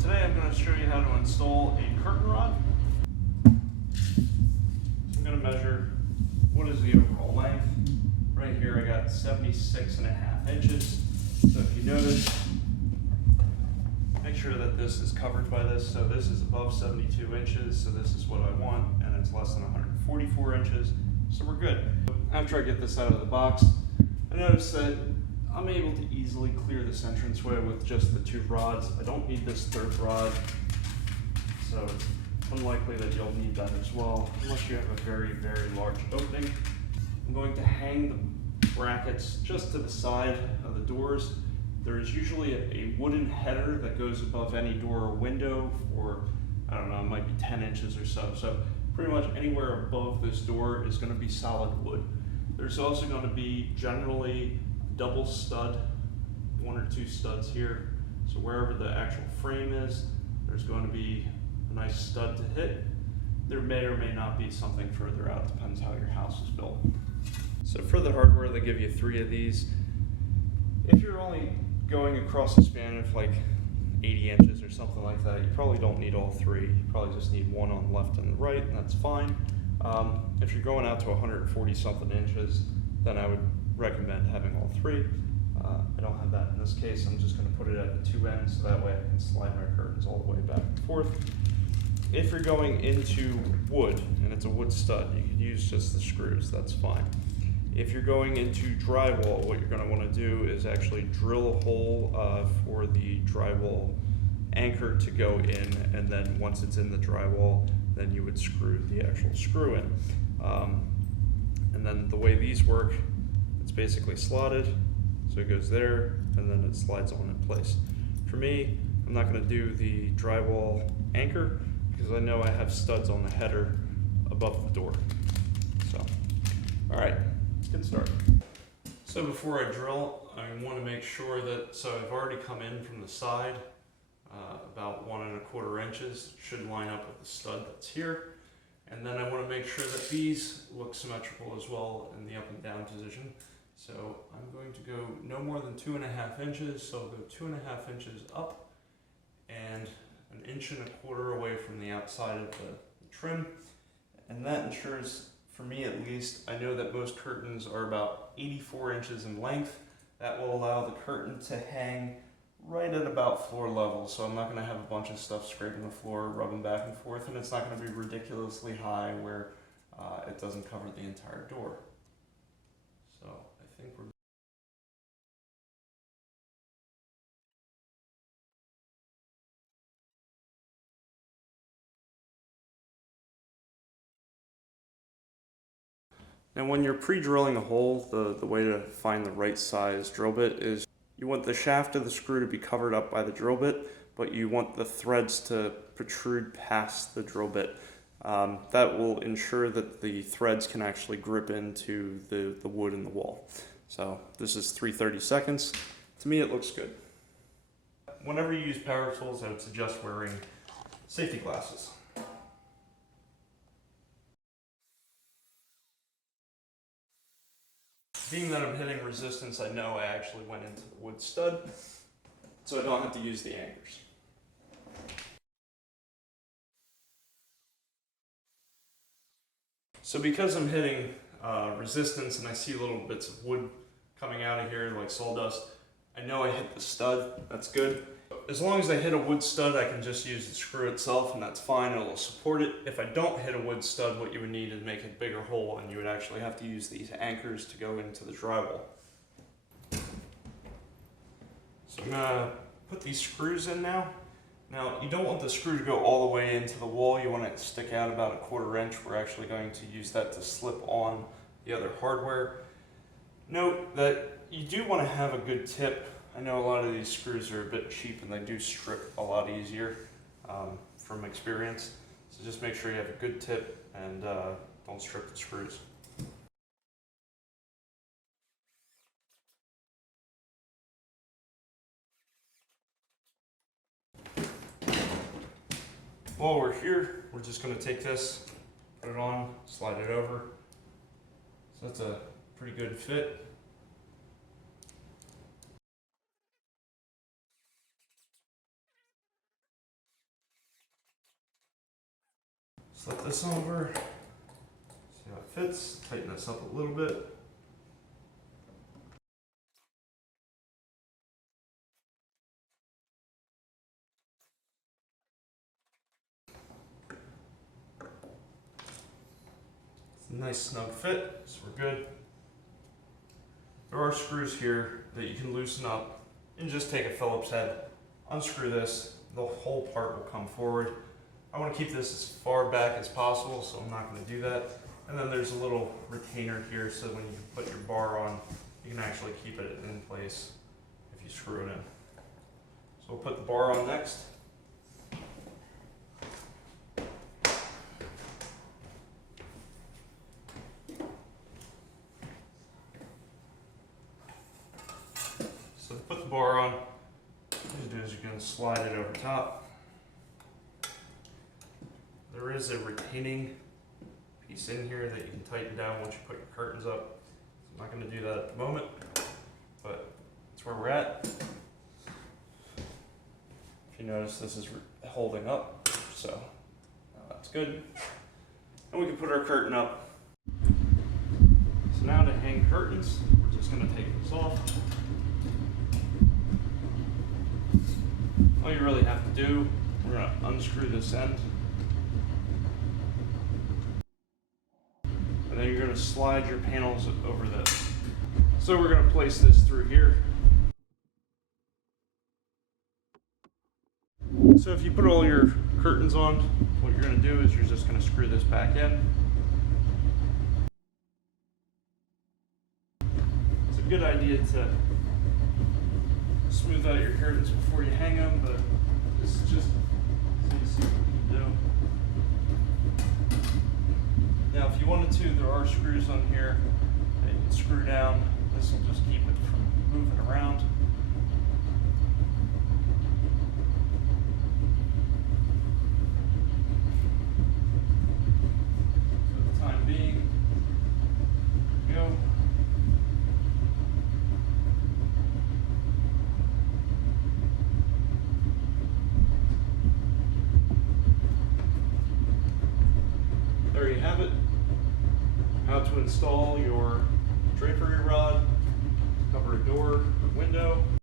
today I'm going to show you how to install a curtain rod. So I'm going to measure what is the overall length. Right here I got 76.5 inches. So if you notice, make sure that this is covered by this. So this is above 72 inches, so this is what I want, and it's less than 144 inches, so we're good. After I get this out of the box, I noticed that I'm able to easily clear this entranceway with just the 2 rods. I don't need this 3rd rod, so it's unlikely that you'll need that as well, unless you have a very, very large opening. I'm going to hang the brackets just to the side of the doors. There is usually a wooden header that goes above any door or window for, I don't know, it might be 10 inches or so. So pretty much anywhere above this door is going to be solid wood. There's also going to be generally double stud, 1 or 2 studs here. So wherever the actual frame is, there's going to be a nice stud to hit. There may or may not be something further out, depends how your house is built. So for the hardware, they give you 3 of these. If you're only going across a span of like 80 inches or something like that, you probably don't need all 3. You probably just need 1 on the left and the right, and that's fine. If you're going out to 140 something inches, then I would recommend having all 3. I don't have that in this case. I'm just going to put it at the 2 ends, so that way I can slide my curtains all the way back and forth. If you're going into wood, and it's a wood stud, you can use just the screws, that's fine. If you're going into drywall, what you're going to want to do is actually drill a hole for the drywall anchor to go in, and then once it's in the drywall, then you would screw the actual screw in. And then the way these work, it's basically slotted, so it goes there, and then it slides on in place. For me, I'm not going to do the drywall anchor because I know I have studs on the header above the door. So, all right. Let's get started. So before I drill, I want to make sure that, so I've already come in from the side, about 1 1/4 inches, should line up with the stud that's here. And then I want to make sure that these look symmetrical as well in the up and down position. So I'm going to go no more than 2.5 inches, so I'll go 2.5 inches up and 1 1/4 away from the outside of the trim. And that ensures, for me at least, I know that most curtains are about 84 inches in length. That will allow the curtain to hang right at about floor level, so I'm not going to have a bunch of stuff scraping the floor, rubbing back and forth, and it's not going to be ridiculously high where it doesn't cover the entire door. So I think we're Now when you're pre-drilling a hole, the way to find the right size drill bit is you want the shaft of the screw to be covered up by the drill bit, but you want the threads to protrude past the drill bit. That will ensure that the threads can actually grip into the wood in the wall. So this is 3/32. To me it looks good. Whenever you use power tools, I would suggest wearing safety glasses. Being that I'm hitting resistance, I know I actually went into the wood stud, so I don't have to use the anchors. So because I'm hitting resistance and I see little bits of wood coming out of here like sawdust, I know I hit the stud, that's good. As long as I hit a wood stud, I can just use the screw itself and that's fine, it'll support it. If I don't hit a wood stud, what you would need is make a bigger hole and you would actually have to use these anchors to go into the drywall. So I'm gonna put these screws in now. Now, you don't want the screw to go all the way into the wall, you want it to stick out about 1/4 inch. We're actually going to use that to slip on the other hardware. Note that you do want to have a good tip. I know a lot of these screws are a bit cheap and they do strip a lot easier from experience. So just make sure you have a good tip and don't strip the screws. While we're here, we're just going to take this, put it on, slide it over. So that's a pretty good fit. Flip this over, see how it fits, tighten this up a little bit. It's a nice snug fit, so we're good. There are screws here that you can loosen up and just take a Phillips head, unscrew this, the whole part will come forward. I want to keep this as far back as possible, so I'm not going to do that. And then there's a little retainer here, so when you put your bar on, you can actually keep it in place if you screw it in. So we'll put the bar on next. So to put the bar on, what you do is you're going to slide it over top. There is a retaining piece in here that you can tighten down once you put your curtains up. I'm not going to do that at the moment, but that's where we're at. If you notice, this is holding up, so that's good. And we can put our curtain up. So now to hang curtains, we're just going to take this off. All you really have to do, we're going to unscrew this end. And then you're going to slide your panels over this. So we're going to place this through here. So if you put all your curtains on, what you're going to do is you're just going to screw this back in. It's a good idea to smooth out your curtains before you hang them, but this is just so you see what you can do. Now, if you wanted to, there are screws on here that you can screw down. This will just keep it from moving around. For the time being, there we go. There you have it. How to install your drapery rod, cover a door or window.